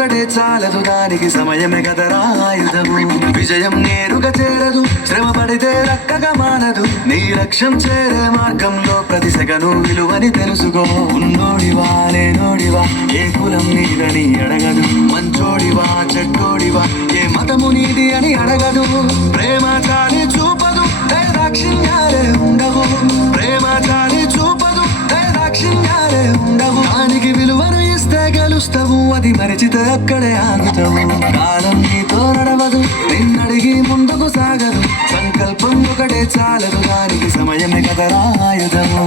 ఒకటే చాలదు దానికి సమయమే కదరా ఆయుధము విజయం నేరుగా చేరదు శ్రమ పడితే రక్కగా మానదు నీ లక్ష్యం చేరే మార్గంలో ప్రతి సెకను విలువని తెలుసుకో ఉన్నోడివా లేనోడివా ఏ కులం నీదని అడగదు మంచోడివా చెడ్డోడివా ఏ మతము నీది అని అడగదు ప్రేమ చాలి చూపదు దాక్షిణ్యాలే ఉండవు ప్రేమ చాలి చూపదు దాక్షిణ్యాలే ఉండవు దానికి విలువను ఇస్తే గెలుస్తావు అది మరిచితే అక్కడే ఆగుతావు కాలం నీతో నడవదు నిన్నడిగి ముందుకు సాగదు సంకల్పం ఒకటే చాలదు దానికి సమయమే కదరా ఆయుధము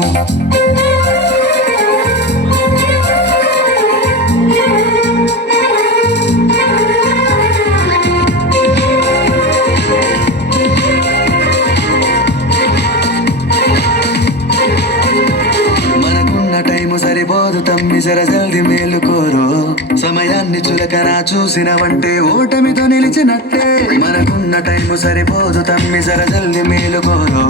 సరిపోదు తమ్మి జర జల్ది మేలుకోరు సమయాన్ని చులకనా చూసినవంటే ఓటమితో నిలిచినట్టే మనకున్న టైము సరిపోదు తమ్మి జర జల్ది మేలుకోరు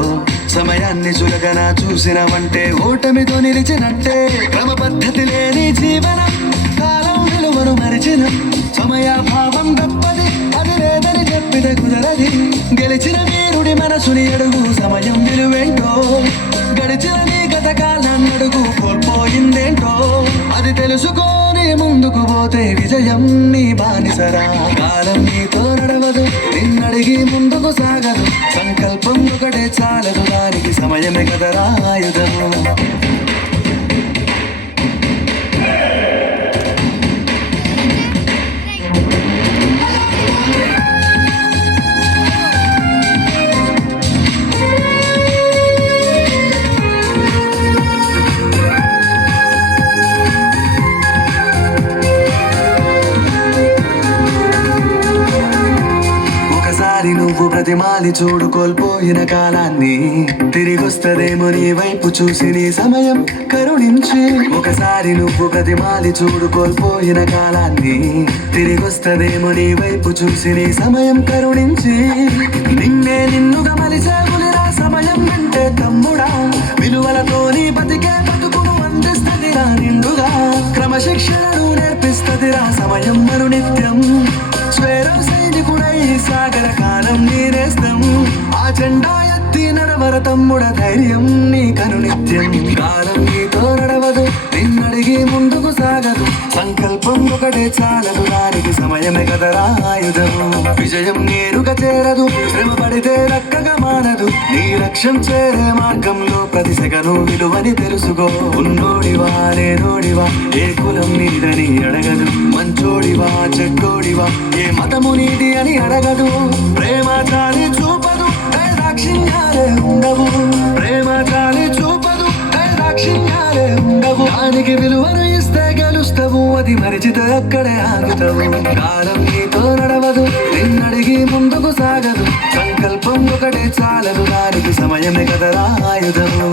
సమయాన్ని చులకనా చూసినవంటే ఓటమితో నిలిచినట్టే క్రమ పద్ధతి లేని జీవనం కాలం విలువను మరిచిన సమయాభావం గొప్పది అది లేదని చెప్పితే కుదరది గెలిచిన వీరుడి మనసుని అడుగు సమయం విలువేంటో గడిచిన నీ గత కాలం అడుగు కోల్పోయిందేంటో అది తెలుసుకొని ముందుకు పోతే విజయం నీ బానిసరా కాలం నీతో నడవదు నిన్నడిగి ముందుకు సాగదు సంకల్పం ఒకటే చాలదు దానికి సమయమే కదరా ఆయుధము నువ్వు ప్రతిమాలి చూడు కోల్పోయిన కాలాన్ని తిరిగొస్తదేమో నీ వైపు చూసి నీ సమయం కరుణించి ఒకసారి నువ్వు ప్రతిమాలి చూడు కోల్పోయిన కాలాన్ని తిరిగొస్తదేమో నీ వైపు చూసి నీ సమయం కరుణించి నిన్నే నిన్నుగా మలిసేవులిరా సమయం అంటే తమ్ముడా విలువలతో నీ బతికే బతుకును అందిస్తదిరా నిండుగా క్రమశిక్షణను నేర్పిస్తదిరా సమయం మరు నిత్యం స్వేరం సైనికుడై సాగర కాలం నీరేస్తాం ఆ జెండా ఎత్తి నడవర తమ్ముడ ధైర్యం నీ కను నిత్యం కాలం నీతో నడవదు నిన్నడిగి ముందుకు సాగదు సంకల్పం ఒకటే చాలదు దానికి సమయమే కదరా ఆయుధము విజయం నేరుగా చేరదు శ్రమ పడితే రక్కగా మానదు నీ లక్ష్యం చేరే మార్గంలో ప్రతి సెకను విలువని తెలుసుకో ఉన్నోడివా లేనోడివా ఏ కులం నీదని అడగదు మంచోడివా చెడ్డోడివా ఏ మతము నీది అని అడగదు ప్రేమ చాలి చూపదు దాక్షిణ్యాలే ఉండవు ప్రేమ చాలి చూపదు దాక్షిణ్యాలే ఉండవు దానికి విలువను ఇస్తే గెలుస్తావు అది మరిచితే అక్కడే ఆగుతావు కాలం నీతో నడవదు నిన్నడిగి ముందుకు సాగదు సంకల్పం ఒకటే చాలదు దానికి సమయమే కదరా ఆయుధము